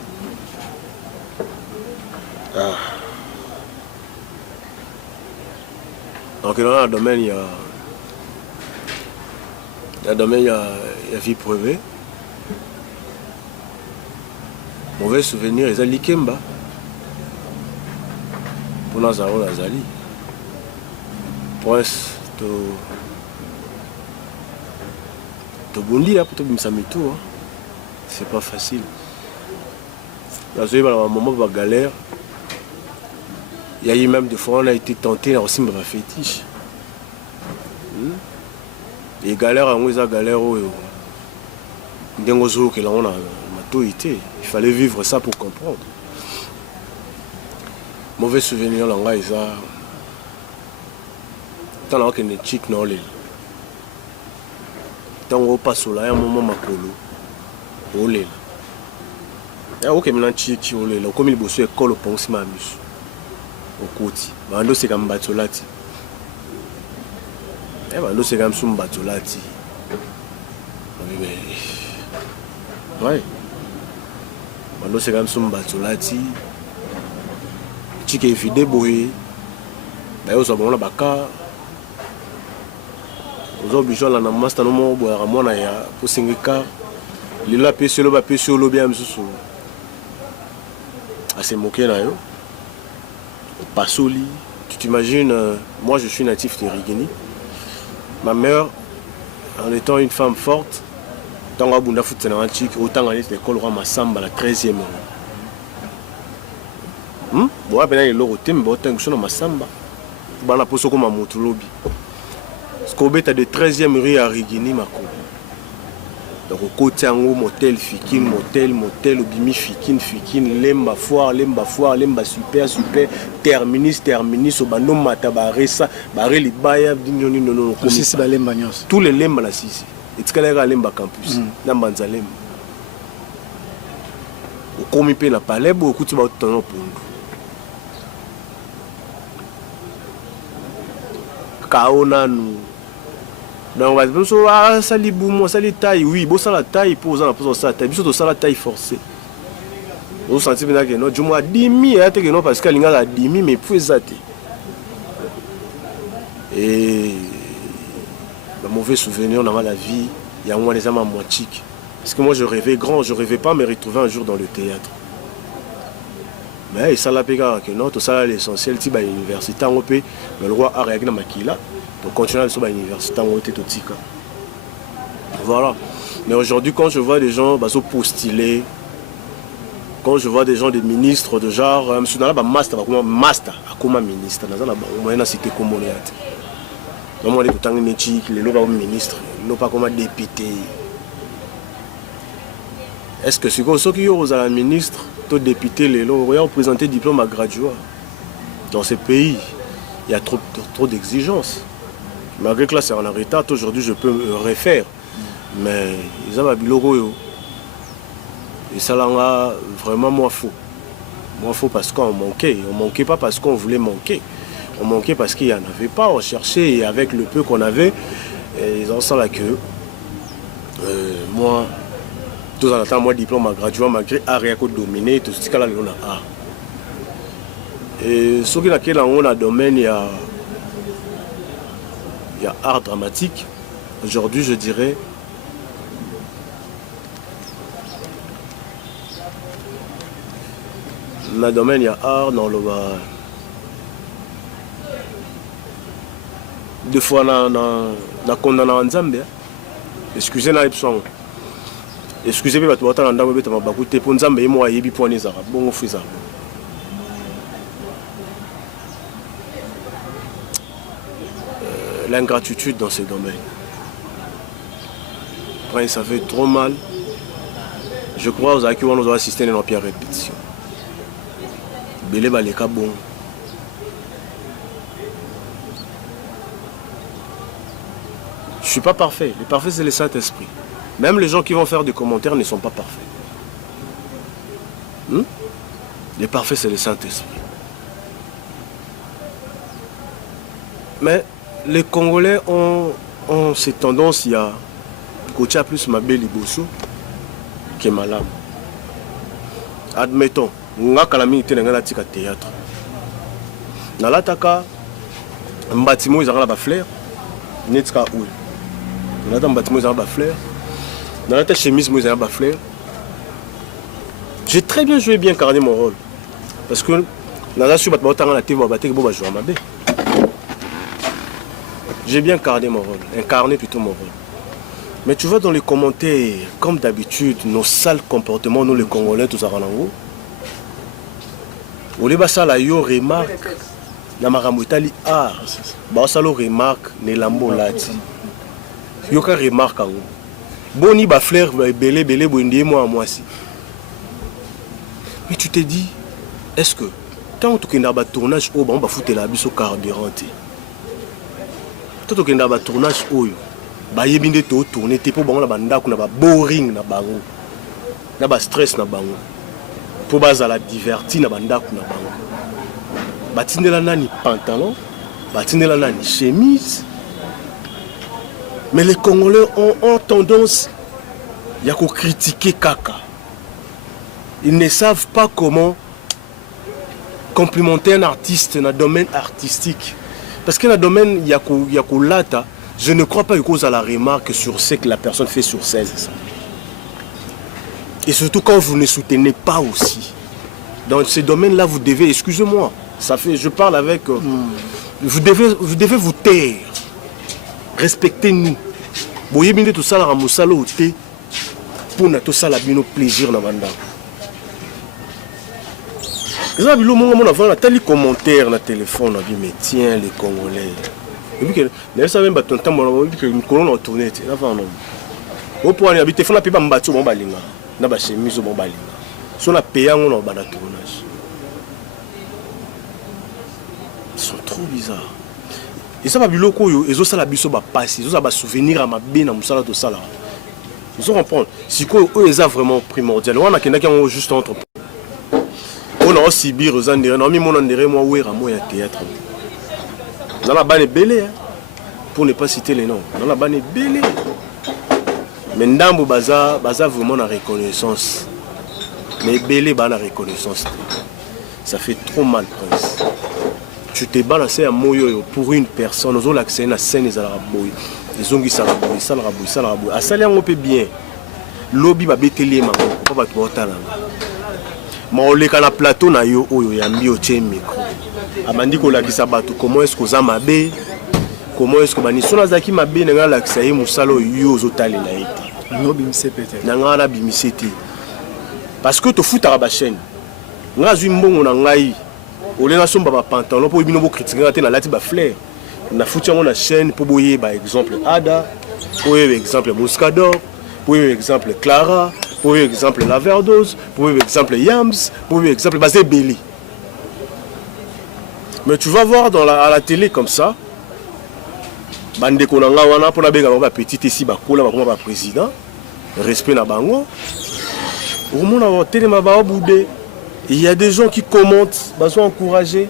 Ah. Donc dans le domaine il y a vie privée. Mauvais souvenir, ils ont l'ikemba. Pour nous, Zaro Lazali. Prince, to bondi là pour te bimsamito. C'est pas facile. Là, j'ai eu un moment de galère. Il y a eu même des fois, on a été tenté dans aussi ma fétiche. Et galère, on a galère. Il fallait vivre ça pour comprendre. Mauvais souvenir, là, ils ont. Tant qu'il y a des chics, non, les. Tant qu'on passe là, il y a un moment makolo. Olé. Il y a aucun moment chic, olé. Comme il bosse école au pont, c'est ma mus. Au côté. Mando c'est comme batolati. Mando c'est comme sum batolati. Ouais. Mando c'est comme sum batolati. Chic est vidé boé. D'ailleurs, ça va baka. Aux obligés là, na master no mo boya ramona ya pour singika. Lila pesolo ba pesolo bien msusu. Assez moqué là yo. Pasoli, tu t'imagines, moi je suis natif de Rigini. Ma mère, en étant une femme forte, tant que Bunda Futsananchik, autant qu'elle était l'école Roi Massamba, la 13e. Bon, après, il y a l'autre thème, mais autant que je suis dans Massamba. Je suis posé comme un moutoulobi. Parce qu'on est de 13e rue à Rigini, ma co. Donc, au côté en haut, motel, motel, obimi, fikin, lemba foire, lemba super, terminus, au bando matabare, ça, barre les baïa, non, aussi c'est lemba nyos. Tous les lemba là, si. Et tu connais lemba campus, dans Banzalem. Au comité na palais, beaucoup tu vas au temps pour nous. Kaona nous. Donc, ça li taille, oui, bon ça la taille pour ça la taille forcée. Vous sentez bien que non, du moins 10 000, que non, parce qu'il y a 10 000, mais puis ça. Et le mauvais souvenir dans la vie, il y a moins des âmes à moitié. Parce que moi je rêvais grand, je ne rêvais pas me retrouver un jour dans le théâtre. Mais ça l'a payé que non, tout ça l'essentiel, c'est l'université en OP, mais le roi a réagi dans ma kila pour continuer sur l'université en OP tout tika. Voilà. Mais aujourd'hui, quand je vois des gens postuler, quand je vois des gens, des ministres de genre, je suis dans la master, comme ministre, dans la cité comme on est. Non, moi, les ministres, non pas comme député. Est-ce que c'est ceux qui ont un ministre, tout député, les lots, ont présenté diplôme à graduat? Dans ces pays, il y a trop d'exigences. Malgré que là, c'est en retard, aujourd'hui, je peux me refaire. Mais ils ont un logo. Et ça, là, vraiment, moi, faux. Moi, faux parce qu'on manquait. On ne manquait pas parce qu'on voulait manquer. On manquait parce qu'il n'y en avait pas. On cherchait et avec le peu qu'on avait, ils ont ça là que moi, tout en attendant, moi, diplôme à graduat, malgré area que dominé, tout ce cas-là, on a art. Et ce qui est dans le domaine, il y a art dramatique. Aujourd'hui, je dirais, dans le domaine, il y a art dans le deux fois dans condamné en Zambie. Excusez-moi, excusez-moi, pour attendre dans le bakute pour Zambie, moi, il y a des arabes. Bon, on ça. L'ingratitude dans ce domaine. Après, ça fait trop mal. Je crois aux acquis, on nous a assisté à une pire répétition. Belé baleka bon. Je ne suis pas parfait. Le parfait, c'est le Saint-Esprit. Même les gens qui vont faire des commentaires ne sont pas parfaits. Le parfait, c'est le Saint-Esprit. Mais les Congolais ont cette tendance à coacher plus ma belle Ibosso que ma lame. Admettons, nga kalami te nga tika théâtre. Na lataka bâtiment ils ont la fleur, netka ou. Na lataka bâtiment ils ont la fleur. Na lataka chemise ils ont la fleur. J'ai très bien joué, bien incarné mon rôle. Parce que na la sur battement tanga na TV baté que boba jouer ma bé. J'ai bien incarné plutôt mon rôle. Mais tu vois dans les commentaires, comme d'habitude, nos sales comportements, nous les Congolais, tous à Ranango. Au lieu de ça, yo remarque, na maramutali art, bah ça le remarque, ne lambo lati. Yo ka remarque en haut. Boni ba fleur belé bondi moi à moi si. Mais tu te dis, est-ce que tant que tu as un tournage, on va foutre la bise au carburant. Tant que tu as un tournage, ba yebinde to tourner te po bango na banda ko na ba boring na bango na ba stress na bango po bazala diverti na banda ko na bango batindela nani pantalon batindela nani chemise. Mais les Congolais ont tendance à critiquer kaka. Ils ne savent pas comment complimenter un artiste dans le domaine artistique, parce que dans le domaine yakulata. Je ne crois pas que cause à la remarque sur ce que la personne fait sur 16. Et surtout quand vous ne soutenez pas aussi. Dans ces domaines-là, vous devez, excusez-moi, ça fait, je parle avec... vous devez vous taire. Respectez-nous. Vous voyez tout ça, la ramoussala au thé, pour tout ça, la bino plaisir dans banda. Vous avez vu, on a tel commentaire dans le téléphone, on a dit, mais tiens, les Congolais. Et puis que ça même ton temps on que nous colons tourner là va non au point habiter faut la payer mbatio bon balinga na ba chemise bon balinga so na payer on ba na tournage. Ils sont trop bizarres. Et ça va biloko yo ezo sala biso ba passer ezo ba souvenir à ma bien na musala to sala. Ils ont comprendre si quoi eux est vraiment primordial on a qui ont juste entre on a aussi bir aux andéré non mi mon andéré moi ouera moi ya théâtre. Dans la banne belé, pour ne pas citer les noms. Dans la banne belé. Mais Ndambo Baza vraiment la reconnaissance. Mais belé ba na reconnaissance. Ça fait trop mal, Prince. Tu t'es balancé à moyo pour une personne, nous avons l'accès à la scène et à la boy. Ils ont dit ça la boy, ça la boy, ça la boy. À ça là on peut bien. Lobby ba beteli ma ko ba to la. Ma on le kana plateau na yo oyo ya mbi o tie micro. Abandi ko la kisa bato comment est-ce que za mabe? Comment est-ce que bani sona zaki mabe na l'accès à musalo yo zotalela ete. No bimise peut-être. Na ngana bimise te. Parce que to futa ba chaîne. Nga zwi mbongo na ngai. Ole na somba ba pantalon pour bino bo critiquer na lati ba fleur. Na futi ngo na chaîne pour boyer ba exemple Ada, pour exemple Moscador, pour exemple Clara, pour exemple La Verdose, pour exemple Yams, pour exemple Bazé Belly. Mais tu vas voir à la télé comme ça, bande ko nga wana pour na benga ba petite ici ba kola ba président, respect na bango. Au monde a télé ma ba boudé. Il y a des gens qui commentent, ils sont encouragés.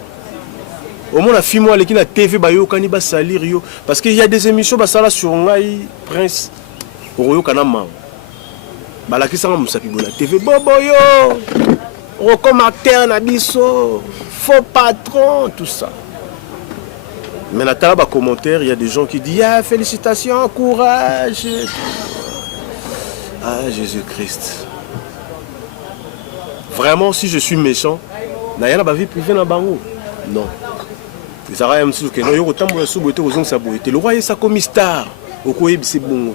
Au moins, la fille, moi, qui na TV, ils va salir. Parce qu'il y a des émissions, ça sur Ngai, Prince, au Kanama. La qui s'en va la TV, Bobo yo, comme acteur, Nabiso, faux patron, tout ça. Mais dans les commentaires, il y a des gens qui disent ah, félicitations, courage. Ah, Jésus-Christ. Vraiment, si je suis méchant, il y a une vie privée dans bango. Non. Ça va même si que non, il y a autant de choses qui sont ça. Le roi est sa comme star. Au quoi c'est bon.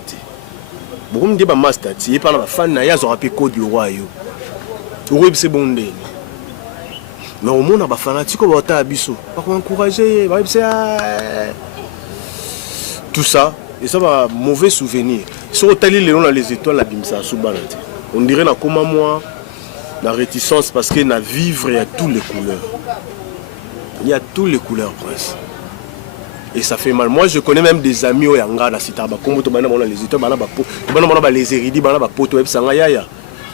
Beaucoup me disent master, si il parle de fan, il y a un peu code du roi. Au quoi c'est bon. Mais au monde, les fanatiques ont été abisso. Pas encourager, tout ça. Et ça va mauvais souvenir. Sur le tali dans les étoiles, la bimsa sous balade. On dirait na comme moi. La réticence parce qu'il y a vivre, il y a toutes les couleurs. Il y a toutes les couleurs, Prince. Et ça fait mal. Moi, je connais même des amis au Yanga, la Citaba, comme tu as les étoiles, les érudits,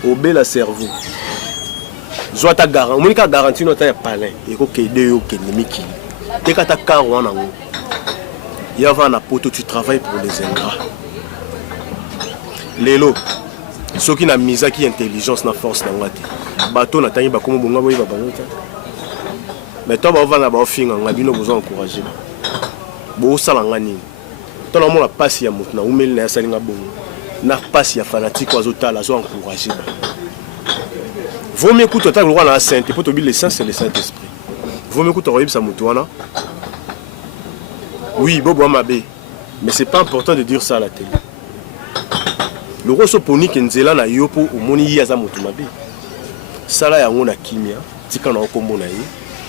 au bel la cerveau. Je dois te garantir que tu as palin. Et que tu as des ennemis. Et que tu as carrément. Il y a un poto, tu travailles pour les ingrats. Lélo. Ceux qui n'ont mis qui intelligence, na force, na ngati. Bateau n'a pas comme bon gars, va bango. Mais toi, on va là, on finit, on a bien besoin d'encourager. Bon, ça l'en gagne. Toi, on a pas si à monter, on met les salinga bon. Na pas si à fanatique, on a la zone encourager. Vaut mieux écouter le roi la sainte, pour te dire l'essence, c'est le Saint-Esprit. Vaut mieux écouter le roi sa moutouana. Oui, Bobo Mabé, mais c'est pas important de dire ça à la télé. Le roi Soponi Kenzela na yopo au moni yaza motumabe. Ça là ya ngona kimia, tika na okombo na ye.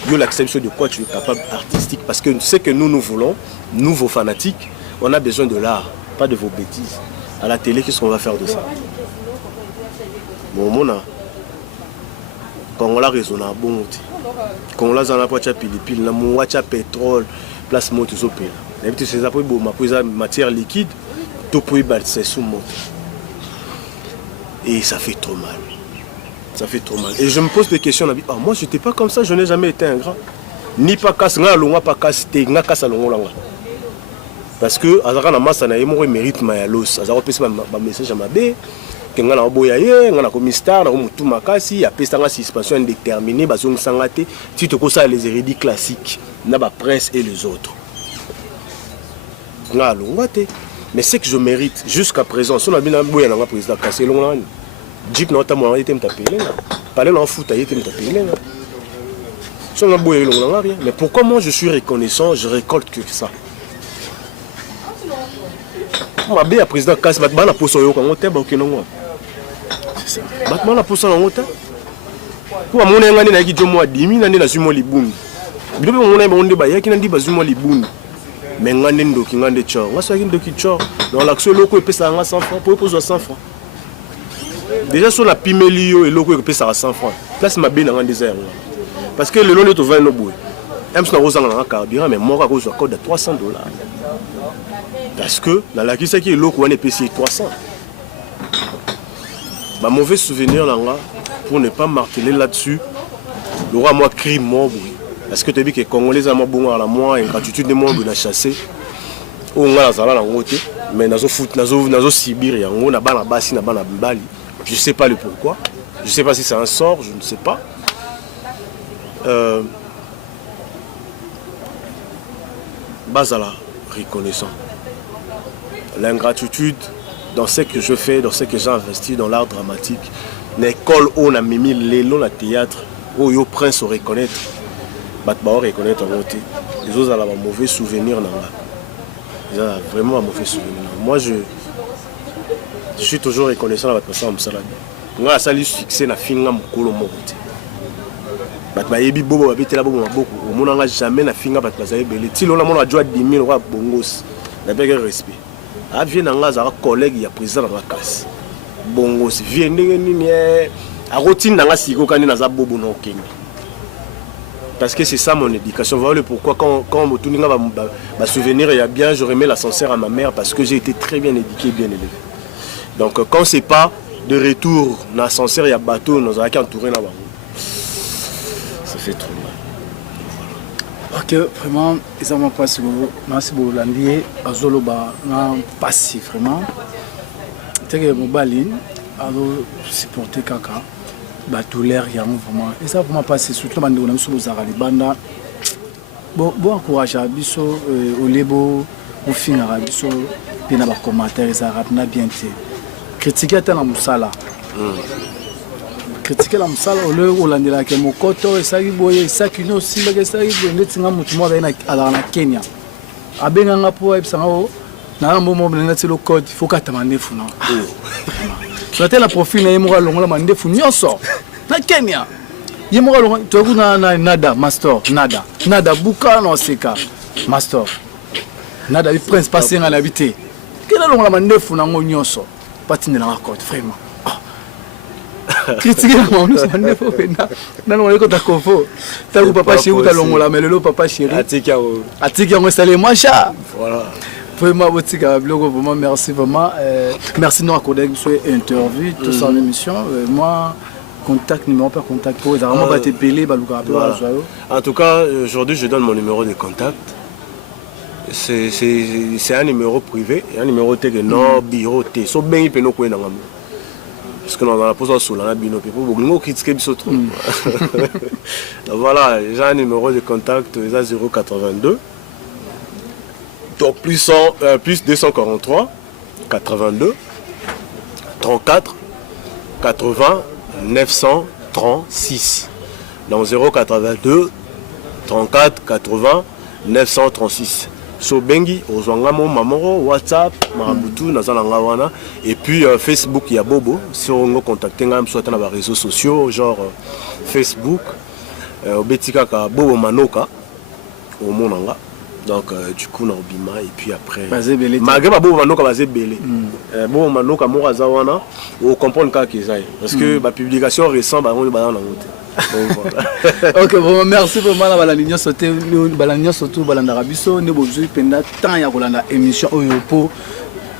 Yo l'acception de quoi tu es capable artistique parce que c'est que nous voulons, nous vos fanatiques, on a besoin de l'art, pas de vos bêtises. À la télé, qu'est-ce qu'on va faire de ça? Bon mona. Quand on l'a raisonnable bon. Quand on l'a zana pa cha pilipili na mo cha pétrole, place moto zopela. D'habitude c'est ça pour ma matière liquide, tout pour c'est sous moto. Et ça fait trop mal. Ça fait trop mal. Et je me pose des questions. Ah, moi, je n'étais pas comme ça. Je n'ai jamais été ingrat. Ni pas casse, pas casse, parce que, Azara Massa n'a pas mérite Mayalos. Azara un message à ma bé. Que ngana oboyaye, ngana comme star, ngana mutu makasi, ya pesta nga suspension indéterminée, bazong sangate, tu te ça les érudits classiques, na ba presse et les autres. Ngana longate. Mais c'est que je mérite jusqu'à présent. Si on a bien un dans président Kassé Longan, Jeep n'a pas été m'appelé. Parler en foot, il a été m'appelé. Si on a bien un rien. Mais pourquoi moi je suis reconnaissant, je récolte que ça. Moi, bien président Kassé, je vais poser au Kangote, c'est ça. Je vais poser au Kangote. Pour mon ami, il a dit que je suis 10 000 années dans le Liboun. Je vais mon ami, il a dit que je suis Liboun. Mais ngande ndoki ngande chor ngasa ki ndoki chor dans l'action loko epesa nga 100 francs pour poser 100 francs déjà sur la pimelio et loko epesa 100 francs place ma bena ngande désert parce que le long de to va no boy même si na rozanga na carburant mais moi ka ko code de $300 parce que dans la kisa ki loko wana epesi 300 ba mauvais souvenir là pour ne pas marteler là-dessus le roi moi crie mort boy. Parce que tu as vu que les Congolais ont bon à la moi et gratitude de moi de chasser. On a la ngote mais nazo foot nazo Sibir ya ngona bana basi na bana mbali. Je sais pas le pourquoi. Je ne sais pas si c'est un sort, je ne sais pas. Bazala, reconnaissant. L'ingratitude dans ce que je fais, dans ce que j'ai investi dans l'art dramatique. L'école où on a mis l'élan, le théâtre, où il y a prince à reconnaître. Reconnaître en côté. Les autres ont un mauvais souvenir. Ils ont vraiment un mauvais souvenir. Moi, je suis toujours reconnaissant à votre personne. Moi, ça lui succès na finga mukolo mokote. Batba yebi bobo babete la bobo maboko. Omonanga jamais na finga batba za ebele. Ti lona mona joie 10 000 roi bongos. Na peke respect. A vient nga za collègue ya président de la classe. Bongos vient ndenge nini a routine nga siko kani na za bobo na okenge. Parce que c'est ça mon éducation. Voilà pourquoi quand Motuninga va souvenir il y a bien, je remets l'ascenseur à ma mère parce que j'ai été très bien éduqué, bien élevé. Donc quand c'est pas de retour dans l'ascenseur, il y a bateau, nous avons entouré là-bas. Ça fait trop mal. Ok, vraiment, ils ont pas si vous, merci beaucoup l'andier, azolo ba na passé vraiment. T'es mon baline, alors supporter kaka. Douleur vraiment et ça vraiment passer surtout bande on a sur bozara banda bon encourage biso au lebo au finira biso pina ba commentaire ça rapna bien té critiquer ta na musala critiquer la musala au lieu olandela ke mokoto et ça boye ça kino simba ke ça boye tinga mutu mo na ala na Kenya abenga ngapo ebisanga o na mbomo mbenga telo code faut katamane funa tu as la profil na yemora longola mandefu nyonso na Kenya yemora longola tu na nada master nada buka no seka master nada bi prince passer na habité kila longola mandefu na nyonso patine na code vraiment critiquer na mandefu na longola ko ta kofo ta papa chéri ta longola mais le papa chéri atika on installer moi chat voilà. Vraiment, vraiment, merci vraiment. Merci de nous accorder une interview, tout ça en émission. Moi, contact, numéro par contact pour vraiment battre pelé, voilà. En tout cas, aujourd'hui, je donne mon numéro de contact. C'est un numéro privé, un numéro de non bureau T. So bien il peut nous connaître. Parce que nous avons la position sur la bino pour nous critiquer sur trop. Voilà, j'ai un numéro de contact, 082. Donc plus 243 82 34 80 936. Donc 082 34 80 936. So bengi ozwangamo mamoro WhatsApp marabutu nazalanga wana et puis Facebook ya bobo si on contacter ngam soit na ba réseaux sociaux genre Facebook obetika ka bobo manoka au monanga. Donc du coup na obima et puis après malgré ba bobo manoka bazé belé bobo manoka moraza wana o comprendre ka kezai parce que ba publication récent ba on ba na monter. Ok, bon, merci vraiment la balanignon sauté balanignon surtout balandara biso ne bozui penda tant ya kolanda émission oyo po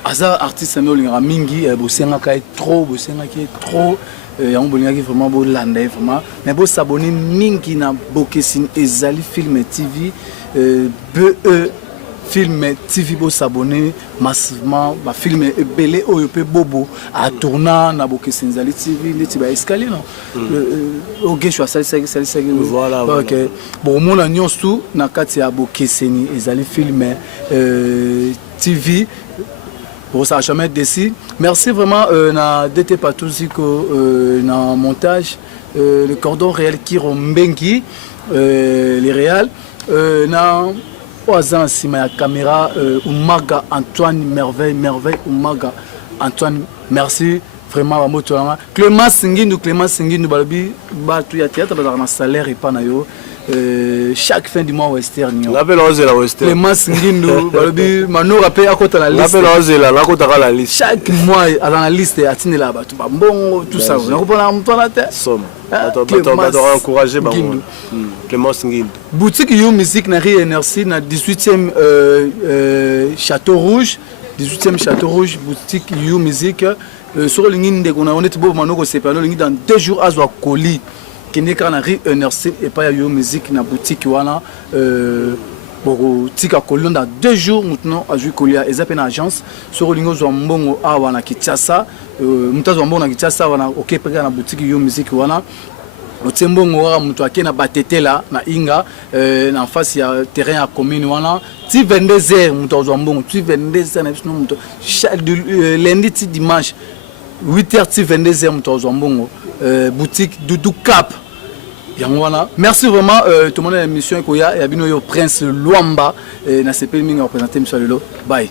asa artiste no linga mingi bosenga kai trop bosenga ki trop ya on qui vraiment bo landa vraiment mais bo s'abonner mingi na Bokesin ezali film TV BE film TV bo s'abonner massivement ba film belé oyo pe bobo a tourner na Bokesin ezali TV ndeti ba escalier non OK je suis ça voilà OK bon mon agnon tout na kati ya Bokesin ezali film TV pour ça jamais décidé. Merci vraiment na DT Patouziko na montage le cordon réel qui rombengi les réels na oazan sima ya caméra Umaga Antoine merveille Umaga Antoine merci vraiment ba moto nga Clément Singindu balobi ba tu ya théâtre ba na salaire et pas na yo chaque fin du mois western l'appel la western Clément Singindu balobi mano rappel à côté la liste l'appel la liste chaque mois à la liste atine là ba tout bon tout ça on comprend on la tête somme on encourager ba Clément Singindu boutique You Music na RNRC na 18e Château Rouge boutique You Music sur le ligne de qu'on a honnête beau manoko c'est pas le ligne dans 2 jours à zo colis qui n'est qu'en rue NRC et pas You Music na boutique wana Boko tika kolonda 2 jours maintenant a joué kolia ezape na agence sur lingo zo mbongo awa na Kinshasa mutazo mbongo na Kinshasa wana okepeka na boutique yo musique wana otembongo wa mutu akena batetela na inga na face ya terrain ya commune wana ti 22h mutu zo mbongo ti 22h na biso mutu lundi ti dimanche 8h ti 22h mutu zo mbongo boutique Doudou Cap. Merci vraiment tout le monde à l'émission Koya et à Bino Prince Luamba na CP Minga représenté M. Lelo. Bye.